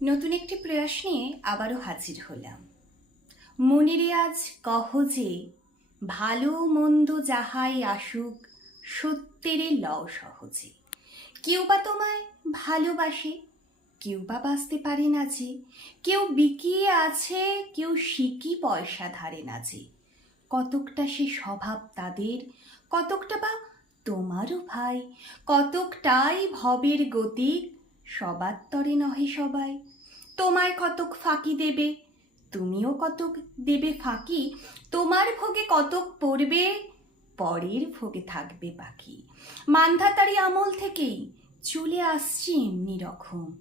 নতুন একটি প্রয়াস নিয়ে আবারও হাজির হলাম। মনেরে আজ কহ যে, ভালো মন্দ যাহাই আসুক, সত্যেরে লও সহজে। কেউ বা তোমায় ভালোবাসে, কেউ বা বাঁচতে পারে না যে, কেউ বিকিয়ে আছে, কেউ সিকি পয়সা ধারে না যে। কতকটা সে স্বভাব তাদের, কতকটা বা তোমারও ভাই, কতকটাই ভবের গতিক, সবার তরে নহে সবাই। তোমায় কতক ফাঁকি দেবে, তুমিও কতক দেবে ফাঁকি, তোমার ভোগে কতক পড়বে, পরের ভোগে থাকবে বাকি। মান্ধাতারি আমল থেকেই চলে আসছে এমনি রকম,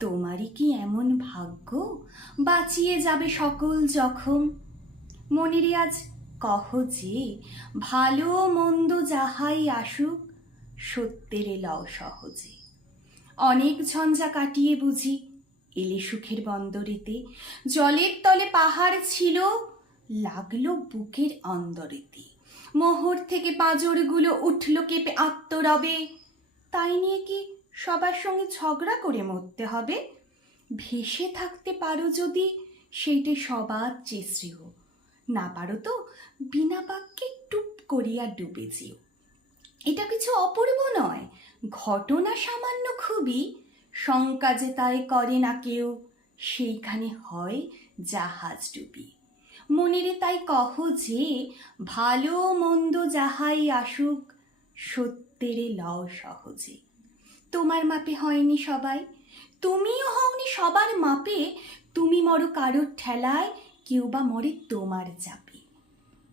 তোমারই কি এমন ভাগ্য, বাঁচিয়ে যাবে সকল জখম। মনেরে আজ কহ যে, ভালো মন্দ যাহাই আসুক, সত্যেরে লও সহজে। অনেক ঝঞ্ঝা কাটিয়ে বুঝি এলে সুখের বন্দরেতে, জলের তলে পাহাড় ছিল, লাগলো বুকের অন্দরেতে। মোহর থেকে পাঁজরগুলো উঠল কেঁপে আত্মরবে, তাই নিয়ে কি সবার সঙ্গে ঝগড়া করে মরতে হবে? ভেসে থাকতে পারো যদি, সেইটে সবার চেয়ে শ্রেয়। না পারো তো বিনা বাক্যে টুপ করিয়া ডুবে যেও। এটা কিছু অপূর্ব নয়, ঘটনা সামান্য খুবই, শঙ্কা যে তাই করে না কেউ, সেইখানে হয় জাহাজ ডুবি। মনেরে তাই কহ যে, ভালো মন্দ যাহাই আসুক, সত্যেরে লও সহজে। তোমার মাপে হয়নি সবাই, তুমিও হওনি সবার মাপে, তুমি মরো কারোর ঠেলায়, কেউ বা মরে তোমার চাপে।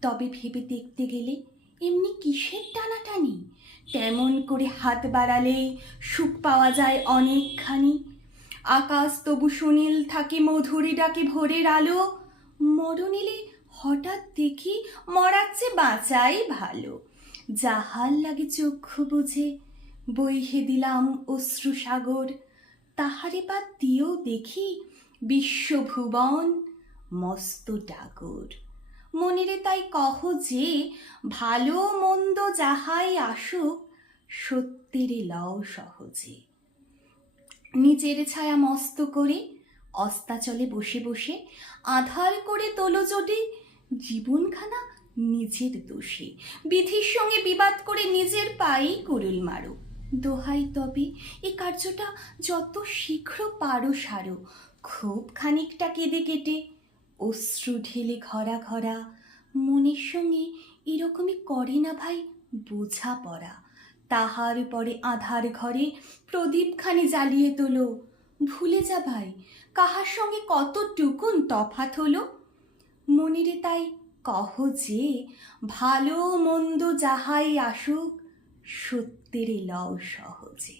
তবে ভেবে দেখতে গেলে এমনি কিসের টানাটানি, তেমন করে হাত বাড়ালে সুখ পাওয়া যায় অনেকখানি। আকাশ তবু সুনীল থাকে, মধুরী ডাকে ভোরের আলো, মরণ এলে হঠাৎ দেখি মরার চেয়ে বাঁচাই ভালো। যাহার লাগে চক্ষু বুঝে বইহে দিলাম অশ্রু সাগর, তাহারে বাদ দিয়েও দেখি বিশ্বভুবন মস্ত ডাগর। মনেরে তাই কহ যে, ভালো মন্দ যাহাই আসুক, সত্যেরে লও সহজে। নিজের ছায়া মস্ত করে অস্তাচলে বসে বসে আধার করে তোলো যদি, জীবনখানা নিজের দোষে বিধির সঙ্গে বিবাদ করে নিজের পায়েই কুড়ুল মারো। দোহাই তবে এ কার্যটা যত শীঘ্র পারো সারো, খুব খানিকটা কেঁদে কেটে, অশ্রু ঢেলে ঘরা ঘরা। মনের সঙ্গে এরকমই করে না ভাই বোঝাপড়া, তাহার পরে আধার ঘরে প্রদীপখানি জ্বালিয়ে তোলো। ভুলে যা ভাই কাহার সঙ্গে কতটুকুন তফাৎ হলো। মনেরে তাই কহ যে, ভালো মন্দ যাহাই আসুক, সত্যেরে লও সহজে।